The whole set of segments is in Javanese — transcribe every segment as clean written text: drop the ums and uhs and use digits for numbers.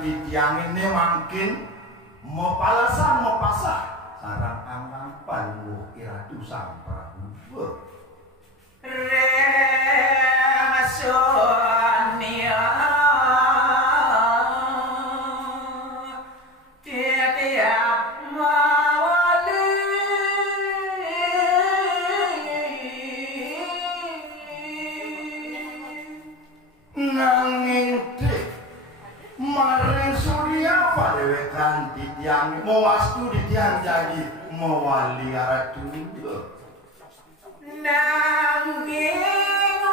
Titiang ini makin mepalasan mepasah sarang angan paluh iratu sang Prabu Remasonia tiap mawali nanging maring surya padewekan titiang mewastu titiang jadi mewali aratu nanging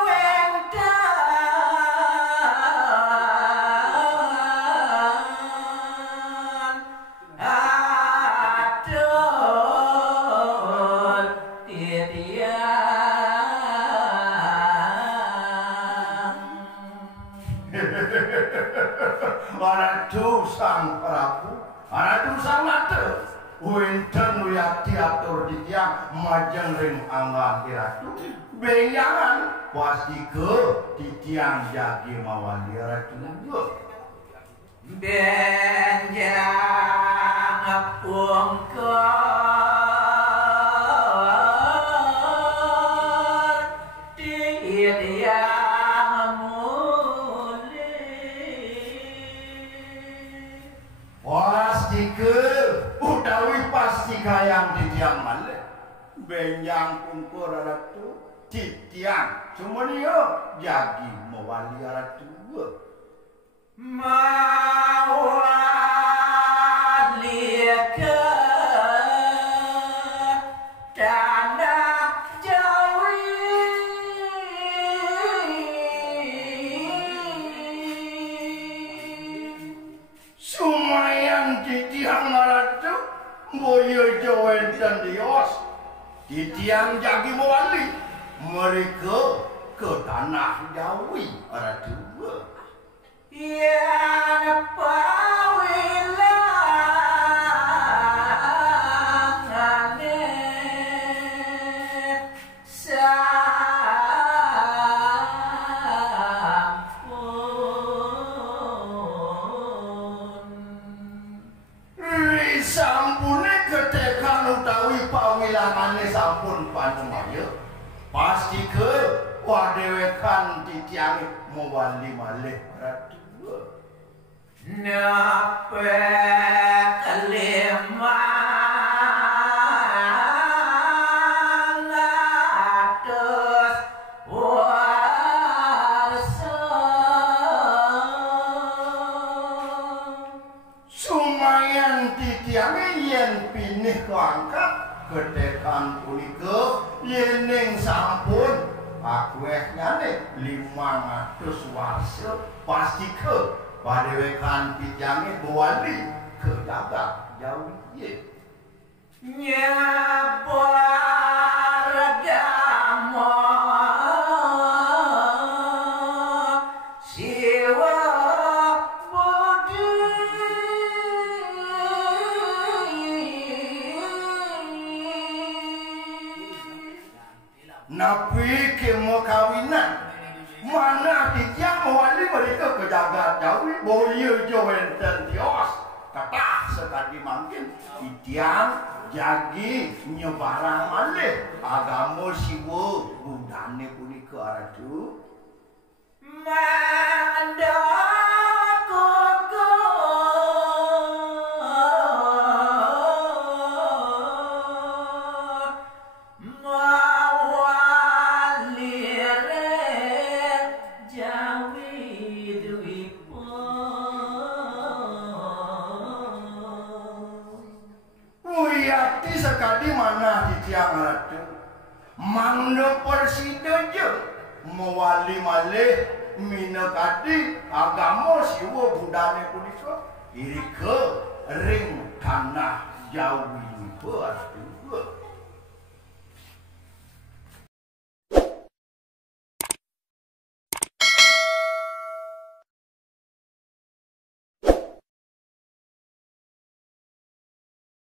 wendan atur titiang aratu sang Prabu aratu sang Nata winten wiyati atur titiang majeng ring anggan iratu benyangan pasti ke titiang jagi mawali aratu benjang pungkur titiang pasti ke utawi pasti kayang titiang malih benjang pungkur aratu titiang semuanya jagi mawali aratu mawali ke tanah Jawi sumayan titiang aratu boyo jawenten dios titiang jagi mawali mereka ke tanah Jawi aratu yang pawilangane sampune ketekan utawi pawilangane sampun panumaya pasti ke wadewekan titiang mewali malih ratu nape kelima ngatus warsa sumayan titiang yen pinih keangkat ketekan punika yening sampun akuehnyane 500 warsa pasti ke padewekan titiange mewali ke jagat Jawi nyabar damo siwa budi napi ke mau kawinan mana titiang mewali mereka ke jagat Jawi boyo jawenten dios kata sekali mungkin titiang jagi nyebarang malih agama siwa budane punika aratu sekali mana titiang aratu mangno persidojo mewali malih minekati agama siwa budane punika iri ke ring tanah Jawi